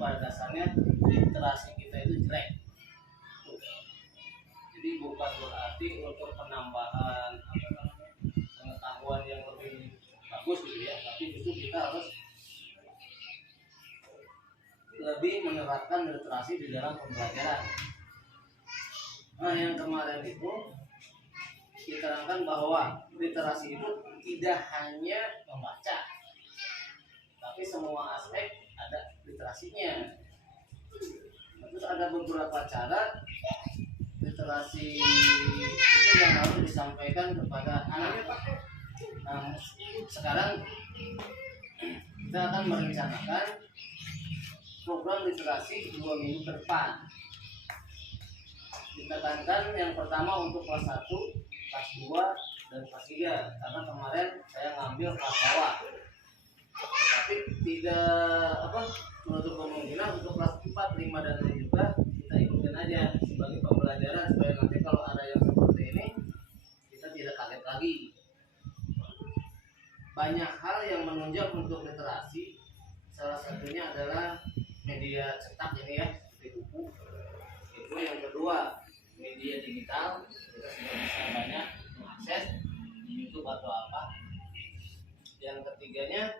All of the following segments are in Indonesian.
pada dasarnya literasi kita itu jelek. Jadi bukan berarti untuk penambahan pengetahuan yang lebih bagus gitu ya, tapi justru kita harus lebih menerapkan literasi di dalam pembelajaran. Nah, yang kemarin itu kita terangkan bahwa literasi itu tidak hanya membaca, tapi semua aspek ada literasinya. Terus ada beberapa cara literasi itu yang harus disampaikan kepada anak. Nah, sekarang kita akan merencanakan program literasi 2 minggu ke depan. Ditekankan yang pertama untuk kelas 1, kelas 2, dan kelas 3, karena kemarin saya ngambil kelas bawah. Tapi tidak menutup kemungkinan untuk kelas 4, 5, dan 6 juga kita ikutin aja sebagai pembelajaran, supaya nanti kalau ada yang seperti ini kita tidak kaget lagi. Banyak hal yang menunjang untuk literasi, salah satunya adalah media cetak ini ya, seperti buku. Itu yang kedua, media digital, kita sudah bisa banyak mengakses di YouTube atau apa. Yang ketiganya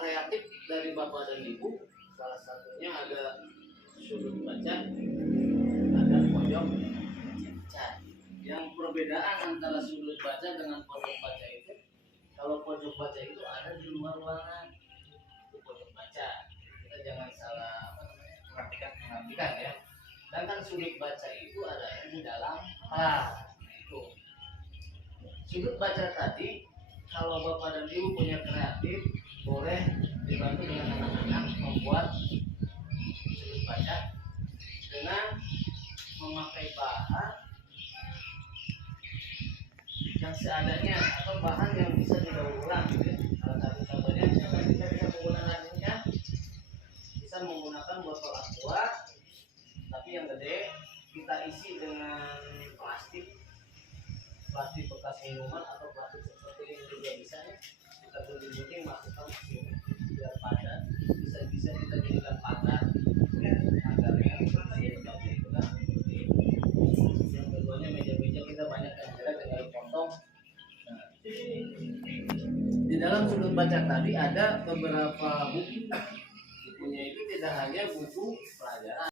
kreatif dari Bapak dan Ibu, salah satunya ada sudut baca, ada pojok baca. Yang perbedaan antara sudut baca dengan pojok baca itu, kalau pojok baca itu ada di luar ruangan, itu pojok baca. Kita jangan salah mengartikan ya. Sedangkan sudut baca itu ada di dalam kelas. Itu sudut baca tadi, kalau Bapak dan Ibu punya kreatif, boleh dibantu dengan anak-anak membuat sudut baca dengan memakai bahan yang seadanya atau bahan yang bisa didaur ulang gitu ya. Salah satu contohnya misalkan kita bisa menggunakan ini ya, bisa menggunakan botol aqua tapi yang gede, kita isi dengan plastik bekas minuman atau plastik seperti ini juga bisa ya. Kita gunting-gunting masukkan ke sini biar padat, bisa kita jadikan pagar ya, agar yang seperti itu kan. Yang keduanya meja-meja kita banyak yang jelek tinggal dipotong. Nah, di dalam sudut baca tadi ada beberapa buku. Bukunya itu tidak hanya buku pelajaran.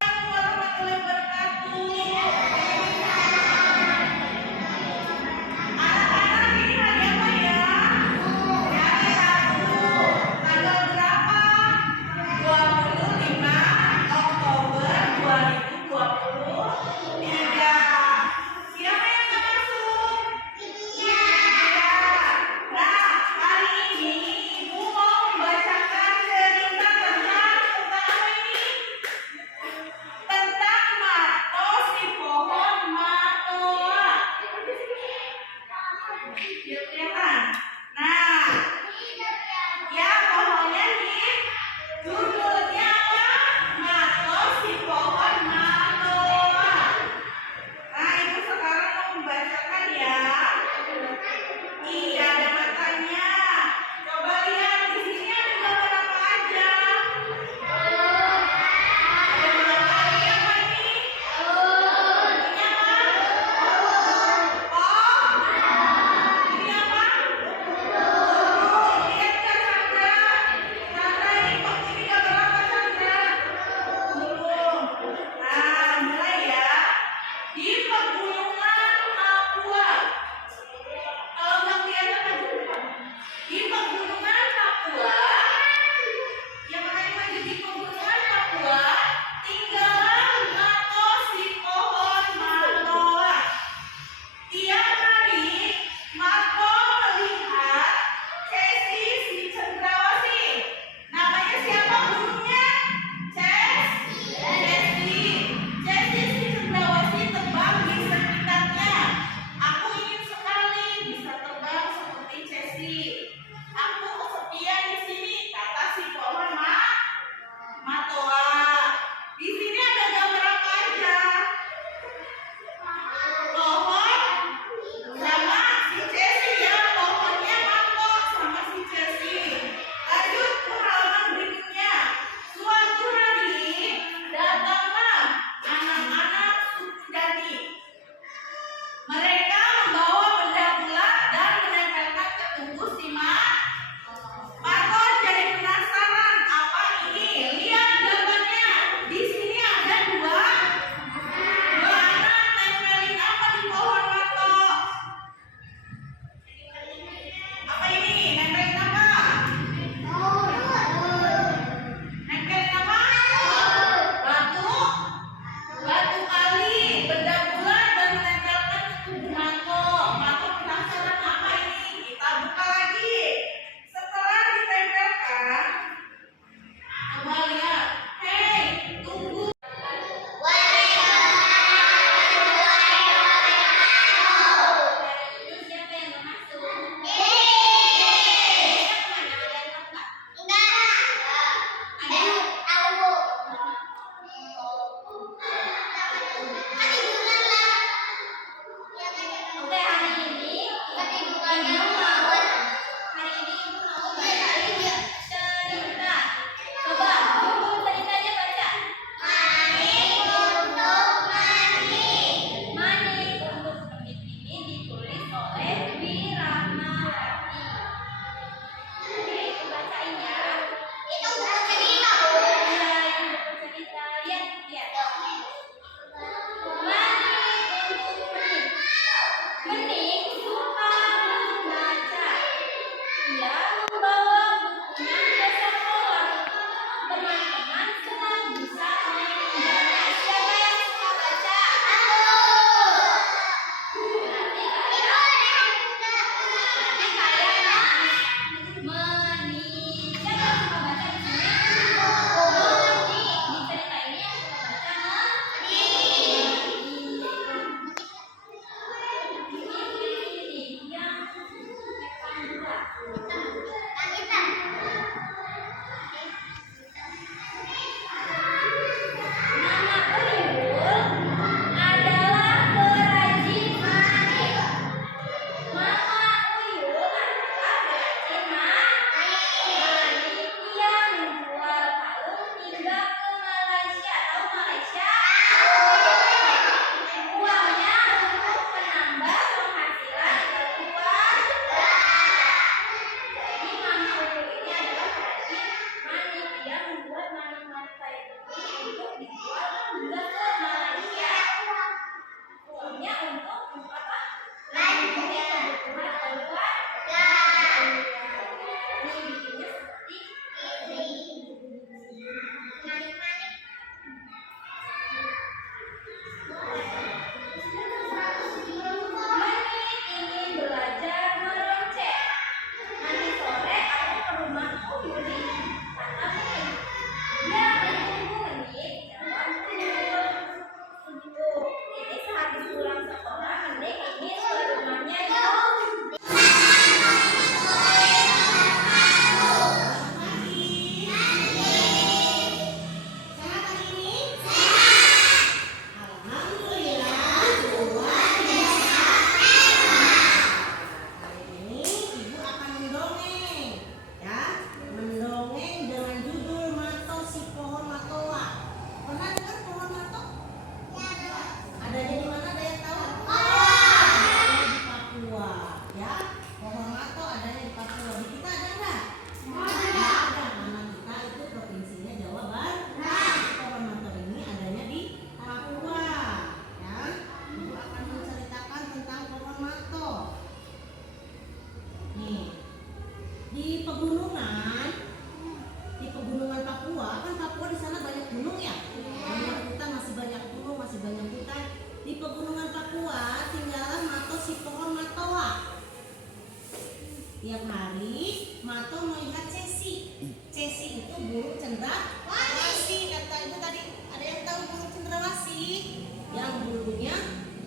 Tiap hari Mato melihat Cesi. Cesi itu burung cendrawasih. Kata ibu tadi, ada yang tahu burung cendrawasih? Yang bulunya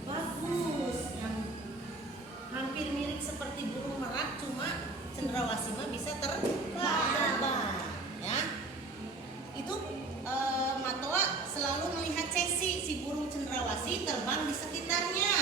bagus, yang hampir mirip seperti burung merak, cuma cendrawasih mah bisa terbang. Ya, itu Matoa selalu melihat Cesi, si burung cendrawasih terbang di sekitarnya.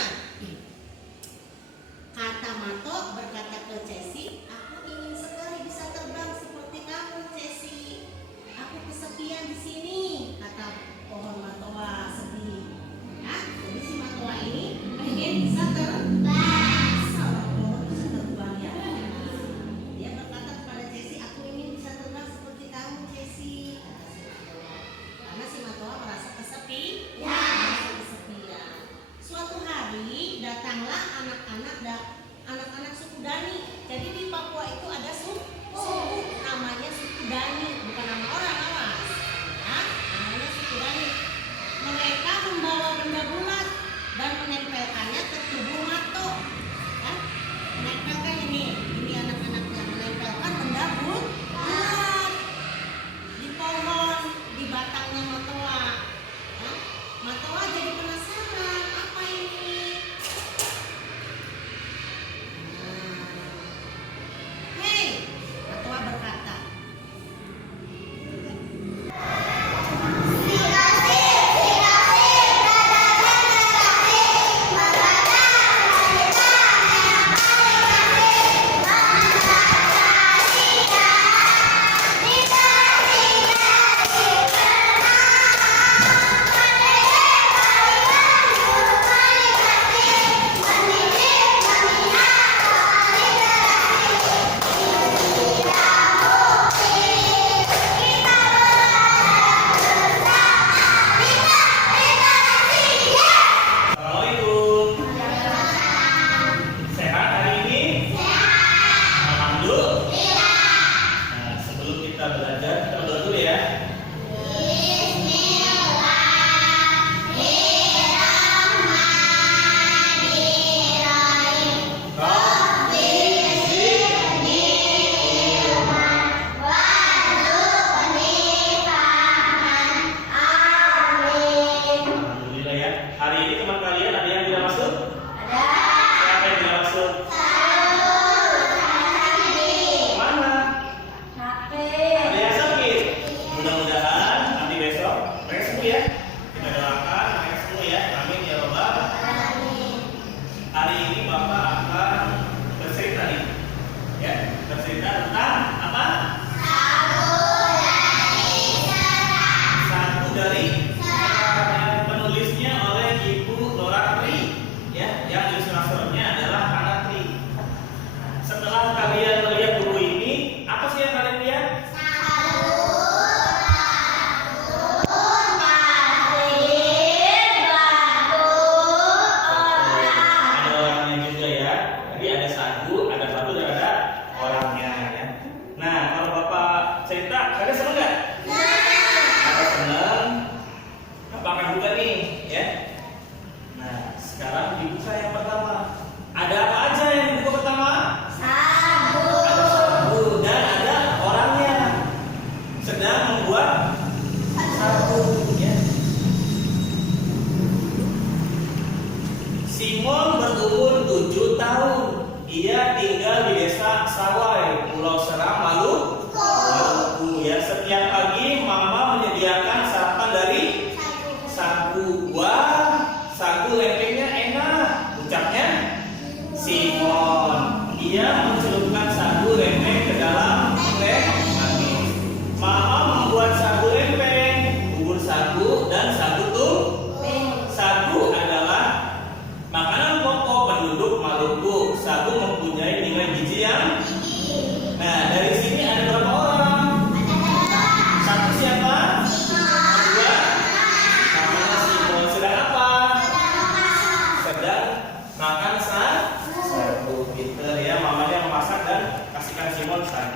Kata Mato berkata ke Cesi, aku ingin sekali bisa terbang seperti kamu, Cesi. Aku kesepian di sini, kata pohon Matoa sedih. Ya, jadi si Matoa ini pengen bisa terbang. Seorang pohon bisa terbang ya. Dia berkata kepada Cesi,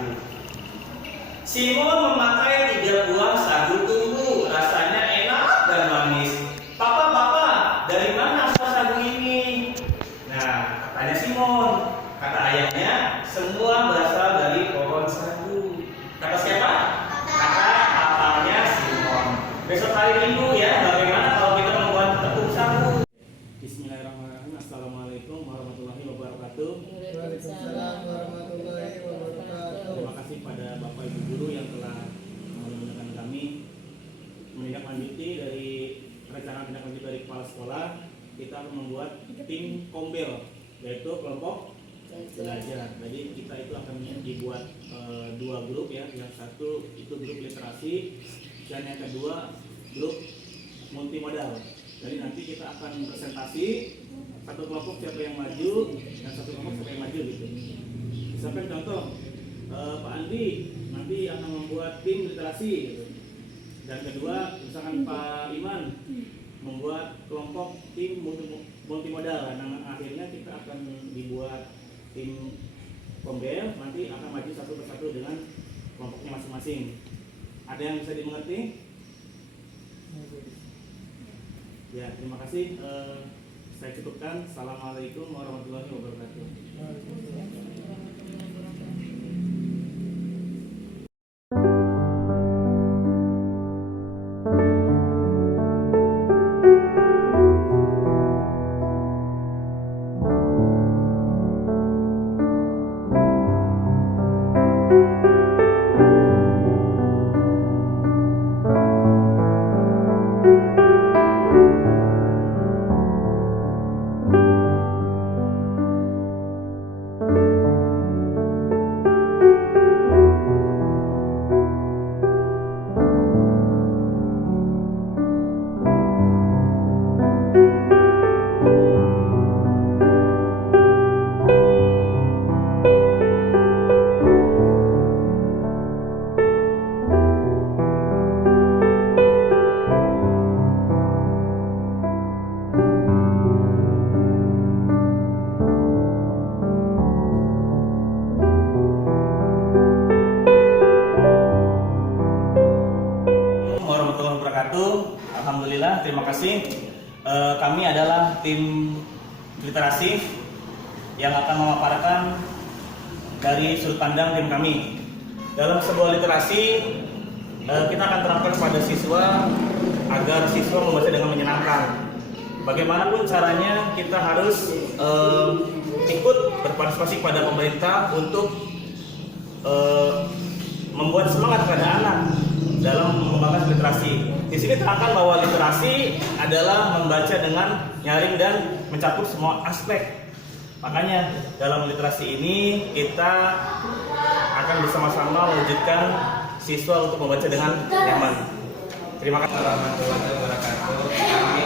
sagu. Simon memakai 3 buah sagu tunggu, rasanya enak dan manis. Papa, dari mana asal sagu ini? Nah, katanya Simon, kata ayahnya, semua berasal dari pohon sagu. Kata siapa? Kata papanya Simon. Besok hari Minggu ya, bagaimana kalau kita membuat tepung sagu? Bismillahirrahmanirrahim. Assalamualaikum warahmatullahi wabarakatuh. Waalaikumsalam warahmatullahi wabarakatuh. Terima kasih pada Bapak Ibu guru yang telah memudahkan kami menindaklanjuti dari rencana tindak lanjut dari kepala sekolah. Kita akan membuat tim kombel, yaitu kelompok belajar. Jadi kita itu akan dibuat 2 grup ya. Yang satu itu grup literasi dan yang kedua grup multimodal. Jadi nanti kita akan presentasi satu kelompok siapa yang maju dan satu kelompok siapa yang maju gitu. Misalkan contoh Pak Andi nanti akan membuat tim literasi gitu. Dan kedua misalkan Pak Iman membuat kelompok tim multimodal. Nah akhirnya kita akan dibuat tim kombel, nanti akan maju satu persatu dengan kelompoknya masing-masing. Ada yang bisa dimengerti? Ya, terima kasih. Saya cukupkan. Assalamualaikum warahmatullahi wabarakatuh. Warahmatullahi wabarakatuh. Alhamdulillah, terima kasih. Kami adalah tim literasi yang akan memaparkan dari sudut pandang tim kami. Dalam sebuah literasi, kita akan terapkan kepada siswa agar siswa membaca dengan menyenangkan. Bagaimanapun caranya, kita harus ikut berpartisipasi pada pemerintah untuk membuat semangat kepada anak dalam mengembangkan literasi. Di sini terangkan bahwa literasi adalah membaca dengan nyaring dan mencakup semua aspek. Makanya dalam literasi ini kita akan bersama-sama mewujudkan siswa untuk membaca dengan nyaman. Terima kasih warahmatullahi wabarakatuh. Kami